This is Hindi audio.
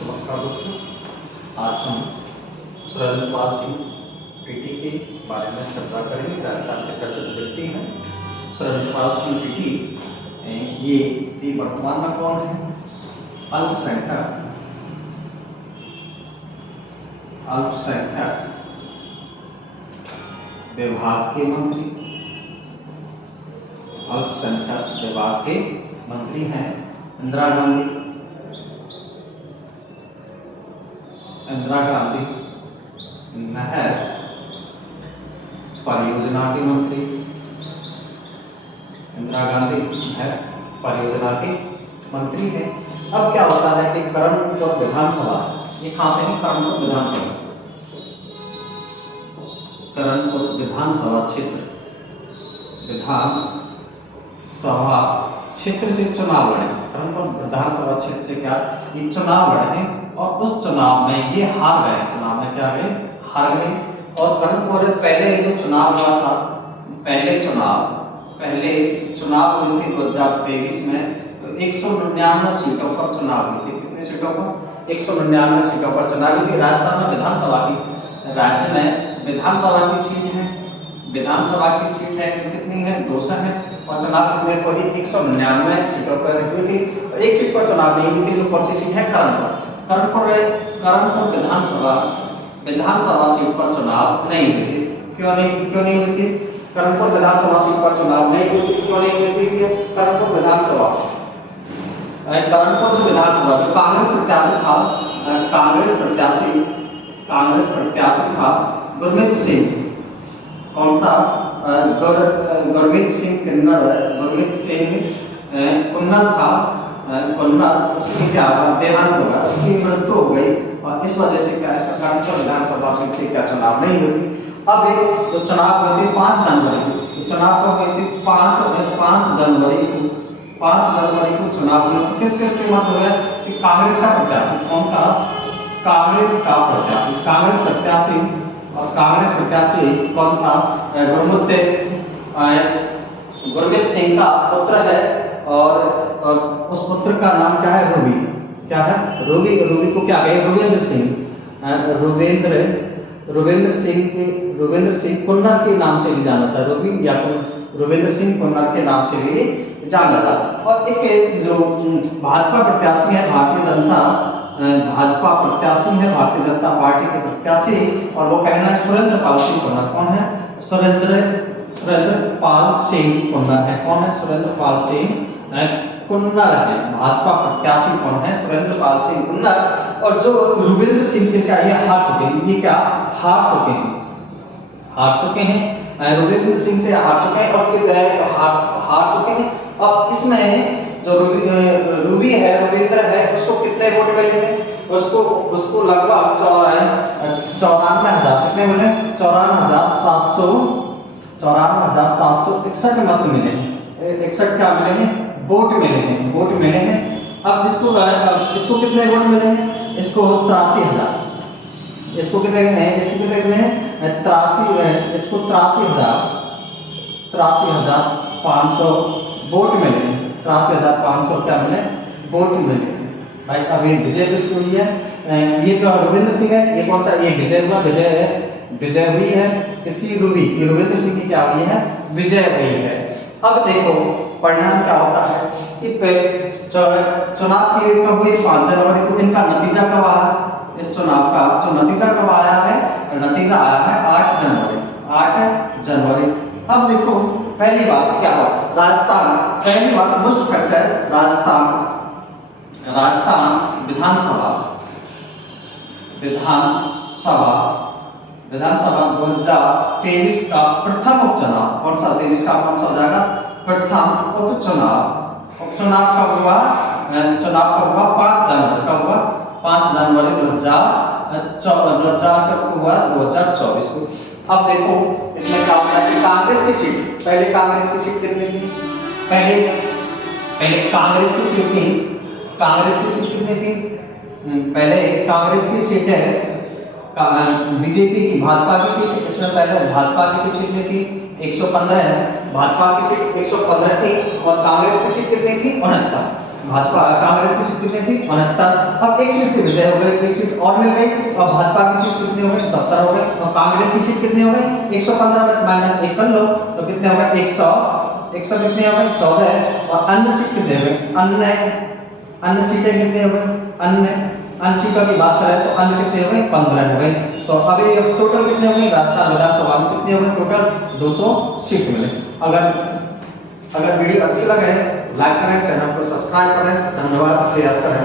नमस्कार दोस्तों, आज हम सुरेंद्रपाल सिंह पीटी के बारे में चर्चा करेंगे। राजस्थान के चर्चित व्यक्ति हैं सुरेंद्रपाल सिंह पीटी। ये वर्तमान में कौन है? अल्पसंख्यक विभाग के मंत्री। अल्पसंख्यक विभाग के मंत्री हैं इंदिरा गांधी नहर परियोजना के मंत्री। इंदिरा गांधी नहर परियोजना के मंत्री हैं। अब क्या होता है कि कर्णपुर विधानसभा, ये कहां से है? कर्णपुर विधानसभा, कर्णपुर विधानसभा क्षेत्र, विधानसभा क्षेत्र से चुनाव लड़े। कर्णपुर विधानसभा क्षेत्र से क्या ये चुनाव लड़े और उस चुनाव में ये हार गए। चुनाव में क्या है? हार गए। और कर्णपुर पहले जो चुनाव हुआ था, पहले चुनाव हुई थी 2023 में 199 सीटों पर चुनाव हुई थी। कितनी सीटों पर? 199 सीटों पर चुनाव हुई थी। राजस्थान में विधानसभा की, राज्य में विधानसभा की सीट है, विधानसभा की सीट है कितनी है? 200 है। और चुनाव में कोई 199 सीटों पर हुई थी। एक सीट पर चुनाव नहीं हुई थी। जो कौन सी सीट है? कर्णपुर विधानसभा सीट पर चुनाव नहीं हुई थी। क्यों नहीं हुई थी? कर्णपुर विधानसभा सीट पर चुनाव नहीं हुई थी। क्यों नहीं हुई थी? कर्णपुर विधानसभा जो विधानसभा जो कांग्रेस प्रत्याशी था गुरमीत सिंह। कौन था? गुरमीत सिंह कुन्नर था। उसकी क्या देहांत हो गया, उसकी मृत्यु हो गई और इस वजह से क्या इसका कर्णपुर विधानसभा सीट से क्या चुनाव नहीं हुई थी। अब एक जो चुनाव हुई थी 5 जनवरी को, चुनाव कब हुई थी? 5 जनवरी को चुनाव हुए। तो किस की मत हुआ कि कांग्रेस का प्रत्याशी, कौन था? कांग्रेस प्रत्याशी कौन था? गुरमीत सिंह का पुत्र है और उस पुत्र का नाम क्या है? रूबी। क्या है? रूबी को क्या कहे? रुवेंद्र सिंह कुन्नर के नाम से भी जाना था। रूबी या रुवेंद्र सिंह कुन्नर के नाम से भी जाना था। और एक जो भाजपा प्रत्याशी है भारतीय जनता पार्टी के प्रत्याशी, और वो कहना है सुरेंद्रपाल सिंह कुन्नर। कौन है? सुरेंद्रपाल सिंह कुन्नर है। कौन है? सुरेंद्रपाल सिंह कुन्नर है। भाजपा प्रत्याशी कौन है? सुरेंद्रपाल सिंह कुन्नर। और जो रुवेंद्र सिंह से क्या ये हार चुके हैं? रुवेंद्र सिंह से हार चुके हैं और फिर हार चुके हैं। अब इसमें जो रूबी है, रुवेंद्र है, उसको कितने वोट मिले हैं? उसको लगभग 94,000 कितने मिले? 94,761 मत मिले हैं। 61 क्या मिले हैं? वोट मिले हैं। अब इसको कितने वोट मिले हैं? इसको 83,000। इसको कितने हैं? इसको 83,500 वोट मिले। 83,500 क्या मिले? वोट मिले। भाई अभी विजय किसको हुई है? ये तो रुवेंद्र सिंह है। ये कौन सा? ये विजय हुई है किसकी? रूबी की। रुवेंद्र सिंह की क्या हुई है? विजय हुई है। अब देखो परिणाम क्या होता है कि चुनाव की कब हुई? 5 जनवरी को। इनका नतीजा कब आया? इस चुनाव का जो नतीजा कब आया है? नतीजा आया है 8 जनवरी। अब देखो पहली बात क्या हो? पहली बात मोस्ट फैक्टर राजस्थान विधानसभा 2023 का प्रथम उपचुनाव। कौन सा? 23 का कौन सा हो जाएगा? प्रथम उपचुनाव कब हुआ? 5 जनवरी। कब हुआ? 5 जनवरी 2024 को। अब देखो इसमें क्या होता है कि कांग्रेस की सीट, पहले कांग्रेस की सीट कितनी थी? पहले कांग्रेस की सीट कितनी थी? पहले कांग्रेस की सीट है बीजेपी की, भाजपा की सीट। इसमें पहले भाजपा की सीट कितनी थी? 115 है। भाजपा की सीट 115 थी और कांग्रेस की सीट कितनी थी? 69। भाजपा कांग्रेस की सीट कितनी थी 69। अब एक सीट से विजय हो गई, एक सीट और मिल गई, और भाजपा की सीट कितनी हो गई 70 हो गई, और कांग्रेस की सीट कितनी हो गई 115 में से माइनस 1 कर लो तो कितने हो गए 100 कितने हो गए 14। और अन्य सीट कितने हो गए, अन्य सीटें कितनी हो गई, अन्य सीटों की बात करें तो अन्य कितने हो गए 15 हो गए। तो अभी टोटल कितने हो गए राजस्थान विधानसभा में कितने हो गए टोटल 200 सीट मिले। अगर वीडियो अच्छी लगे लाइक करें, चैनल को सब्सक्राइब करें, धन्यवाद, शेयर करें।